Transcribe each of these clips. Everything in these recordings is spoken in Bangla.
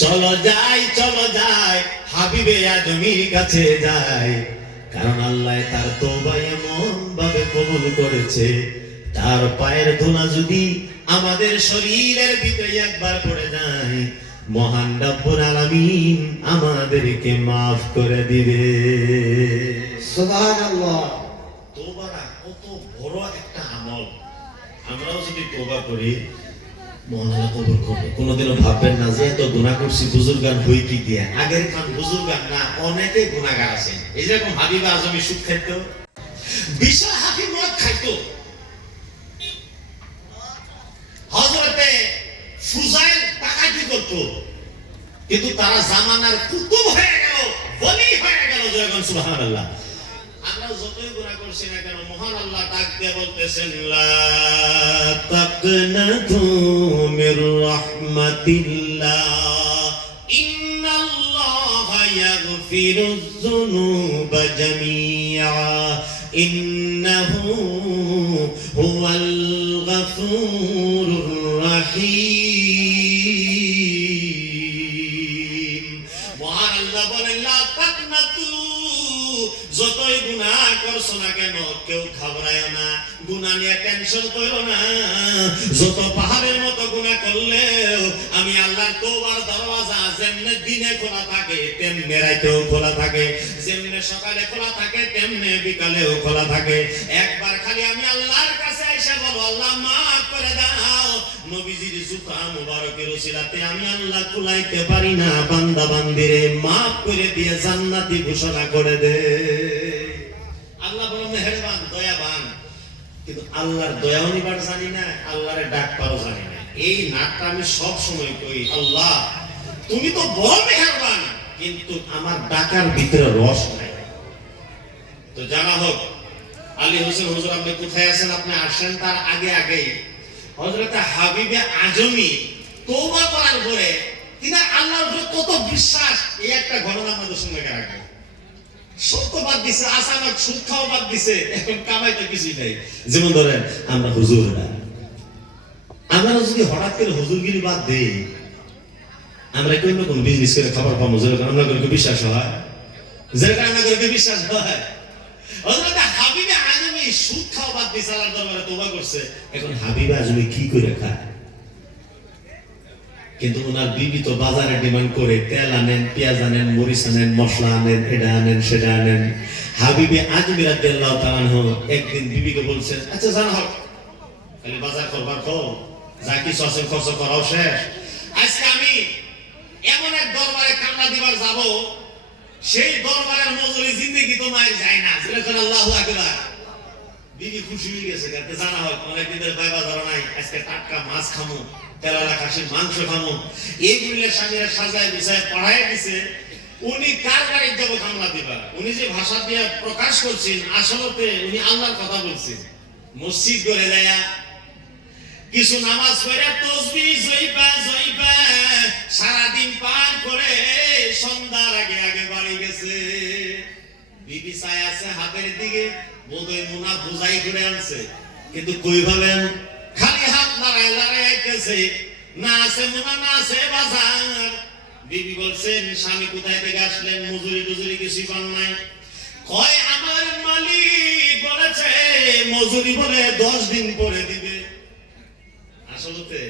চলো যাই হাবিবে আজমির কাছে যাই, কারণ আল্লাহ তার তওবা এমন ভাবে কবুল করেছে, তার পায়ের ধুলা যদি আমাদের শরীরের ভিতরে একবার পড়ে যায়, মহান রব্বুল আলামিন আমাদেরকে মাফ করে দিবে। সুবহানাল্লাহ। তওবা কত বড় একটা আমল। আমরাও যদি তওবা করি মহান আল্লাহ কবুল করবে। কোনোদিনও ভাববেন না যে এত গুনাহ করছি বুজুর্গান হই কি দিয়ে। আগের খান বুজুর্গান না, অনেকে গুনাহগার আছেন। এই যেরকম হাবিবে আজমি সুদ খাইতো, বিশাল হাফি মদ খাইতো, হযরতে ফুজাইল ডাকাতি করতো, কিন্তু তারা জামানার কুতুব হয়ে গেল, ওলি হয়ে গেল। যখন সুবহানাল্লাহ। আমরা যতই গুনাহ করছি না কেন, মহান আল্লাহ ডাক দিয়ে বলতেছেন, লা তাকনাতু মির রাহমাতিল্লাহ ইন্নাল্লাহা ইয়াগফিরুয যুনুবা জামিআ ইন্নাহু হুয়াল গফুরুর রাহিম। মহান আল্লাহ বলেন, লা তাকনাতু, যতই গুনাহ করছো না কেন কেউ ঘাবড়ায় না, গুনাহ নিয়ে টেনশন করো না। যত পাহাড়ের মতো গুনাহ করলেও আমি আল্লাহর তওবার দরওয়াজা যেমনে দিনে খোলা থাকে তেমনে রাতেও খোলা থাকে, যেমনে সকালে খোলা থাকে তেমনে বিকালেও খোলা থাকে। একবার খালি আমি আল্লাহর কাছে এসে বলো, আল্লাহ মাফ করে দাও। নবীজির জুফা মুবারকের ওসিলাতে আমি আল্লাহ কুলাইতে পারি না, বান্দা বান্দিরে মাফ করে দিয়ে জান্নাতি ঘোষণা করে দে। আল্লাহ বড় মেহেরবান, দয়াবান, কিন্তু আল্লাহর দয়াও নিবার জানি না, আল্লাহরে ডাক পারও জানি না। এই নাকটা আমি সব সময় কই, আল্লাহ তুমি তো বড় মেহেরবান, কিন্তু আমার ডাকার ভিতরে রস নাই। তো জানা হোক, আলী হোসেন হুজুর আপনি কোথায় আছেন, আপনি আসেন। তার আগেই হযরত হাবিবে আজমি তওবা করার পরে তিনি আল্লাহর উপর কত বিশ্বাস, এই একটা ঘটনা আমাদের সঙ্গে রাখবেন। সত্যবাদ দিছে, আসামাক সুদ খাওয়া বাদ দিছে, এখন কামাইতে কিছুই নাই। যেমন ধরেন আমরা হুজুররা, আমরা যদি হঠাৎ করে হুজুরগিরি বাদ দেই, আমরা কি অন্য কোন বিজনেস করে খাবার পাবো? যেরকম আমরা করে বিশ্বাস হয়, যেরকম আমরা করে বিশ্বাস হয়। হযরত হাবিবে আজমি সুদ খাওয়া বাদ দিছে, আল্লাহর দরবারে তওবা করছে। এখন হাবিবে আজমি কি করে খায়? কিন্তু ওনার বিবি তো বাজারে ডিমান্ড করে, তেল আনেন, পেঁয়াজ আনেন, মরিচ আনেন, মশলা আনেন, এটা আনেন, সেটা আনেন। হাবিবে আজমি রাদিয়াল্লাহু তাআলা আনহু একদিন বিবিকে বলছেন, আচ্ছা জানা হোক, খালি বাজার করবার তো যা কিছু আছে খরচ করাও শেষ, আজকে আমি এমন এক দরবারে কামলা দিবার যাব, সেই দরবারের মজুরি জিন্দেগি তো মায়ের যায় না। যেরকম আল্লাহু আকবার। বিবি খুশি হয়ে গেছে, জানা হোক অনেকদিন ধরে বাজার নাই, আজকে টাটকা মাছ খামো, তেলালা খাসির মাংস খামো। এইগুলো স্বামীরা সাজায় গুছায় পড়ায় দিছে। উনি কার বাড়ি যাব কামলা দিবা? উনি যে ভাষা দিয়ে প্রকাশ করছেন, আসলে উনি আল্লাহর কথা বলছেন। মসজিদ করে যায়, কিছু নামাজ পড়ে তাসবিহ জইবা সারাদিন পার করে সন্ধ্যার আগে বাড়ি গেছে। বিবি চাই আছে হাতের দিকে, বোধহয় মুনা বোঝাই করে আনছে, কিন্তু কই ভাবেন খালি হাত লড়াই আইতেছে, না আছে মুনা, না আছে বাজার। বিবি বলছেন, স্বামী কোথায় থেকে আসলেন? মজুরি কিছু পান নাই। কয় আমার মালিক বলেছে মজুরি বলে 10 দিন পরে দিবে। আসলে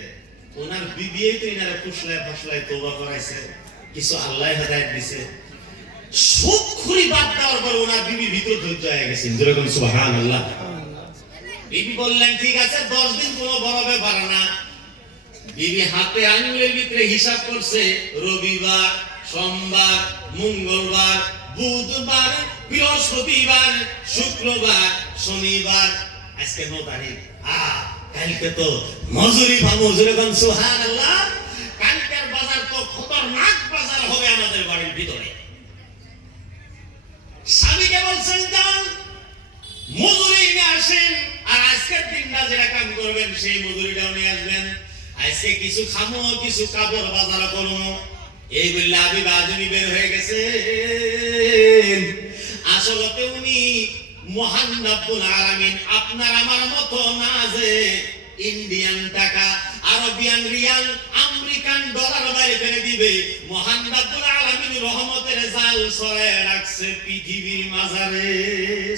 ওনার বিবিই তো ইনারা ফুসলায় তওবা করাইছে, কিছু আল্লাহ হেদায়েত দিছে। সুখুরি বাদ দেওয়ার পর ওনার বিবি ভিতর ধৈর্য হয়ে গেছেন। যেরকম সুবহানাল্লাহ। বিবি বললেন, ঠিক আছে 10 দিন কোনো বড় ব্যাপার না। বিবি হাতে আঙুলের ভিতরে হিসাব করছে, রবিবার, সোমবার, মঙ্গলবার, বুধবার, বৃহস্পতিবার, শুক্রবার, শনিবার, আজকে 9 তারিখ। কালকে তো মজুরি পাবো। যেরকম সুবহানাল্লাহ। কালকের বাজার তো খতরনাক বাজার হবে আমাদের বাড়ির ভিতরে। স্বামীকে বলছেন, যান মজুরি নিয়ে আসেন, আর আজকের দিনটা যেটা কাম করবেন সেই মজুরিটাও নিয়ে আসবেন। আজকে কিছু খামো, কিছু কাপড় বাজার করবো। এই বললে হাবিব আজমি বের হয়ে গেছে। আসলে উনি মহান রব্বুল আলামিন আপনার আমার মতো না যে ইন্ডিয়ান টাকা, আরবিয়ান রিয়াল, আমেরিকান ডলার বাইরে করে দিবে। মহান রব্বুল আলামিন রহমতের জাল ছড়ায় রাখছে পৃথিবীর মাঝারে।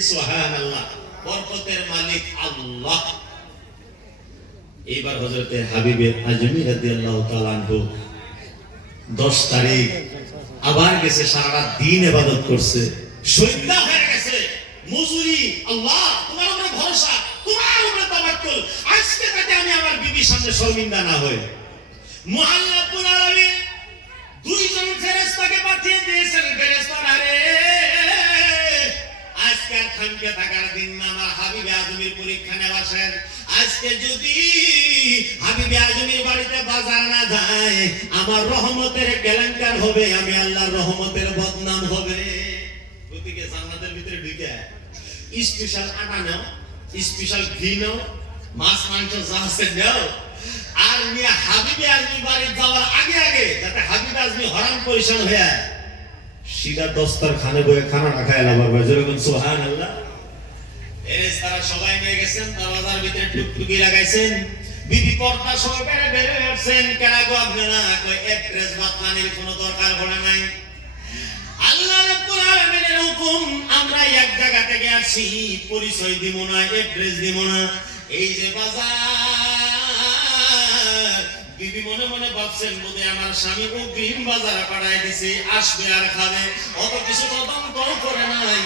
সুবহানাল্লাহ। বরকতের মালিক আল্লাহ। এইবার হযরতে হাবিবে আজমি রাদিয়াল্লাহু তাআলা আনহু 10 তারিখ আবার গেছে, সারা রাত দিন ইবাদত করছে, সন্ধ্যা হয়ে গেছে, মজুরি আল্লাহ তোমার উপরে ভরসা, তোমার উপরে তাওয়াক্কুল, আজকে থেকে আমি আমার বিবির সামনে শর্মিন্দা না হই। মহান রব্বুল আলামিন দুইজন ফেরেশতাকে পাঠিয়ে দিয়েছেন। ফেরেশতারা রে, আজকে আর থামকে থাকার দিন না, আমার হাবিবে আজমির পরীক্ষা নেওয়া শেষ। আজকে যদি হাবিবে আজমির বাড়িতে বাজার না যায়, আমার রহমতের কেলেঙ্কার হবে, আমি আল্লাহর রহমতের বদনাম হবে। গতিকে জান্নাতের ভিতরে ঢুকে স্পেশাল আটা নাও, স্পেশাল ঘি নাও, মাছ মাংস যা আছে নাও, আর নিয়ে হাবিবে আজমির বাড়ি যাওয়ার আগে আগে যাতে হাবিবে আজমি হরাম পরিশান হয়ে সিধা দস্তরখানে বসে খানা না খায় আবার যেরকম সুবহানাল্লাহ। ফেরেশতারা সবাই নিয়ে গেছেন, দরজার ভিতরে টুকটুকি লাগাইছেন, বিবি পর্দা সহ বেড়ে বেড়ে আসছেন। কেনা গো আপনারা কই এক ড্রেস বাতলানির কোনো দরকার পড়ে নাই। আল্লাহ রাব্বুল আলামিনের হুকুম, আমরা এক জায়গা থেকে আসি, পরিচয় দিব না, অ্যাড্রেস দিব না। এই যে বাজার, বিবি মনে মনে ভাবছেন বোধহয় আমার স্বামী অগ্রিম বাজারে পাঠায় দিছে, আসবে আর খাবে, অত কিছু তদন্ত করে নাই।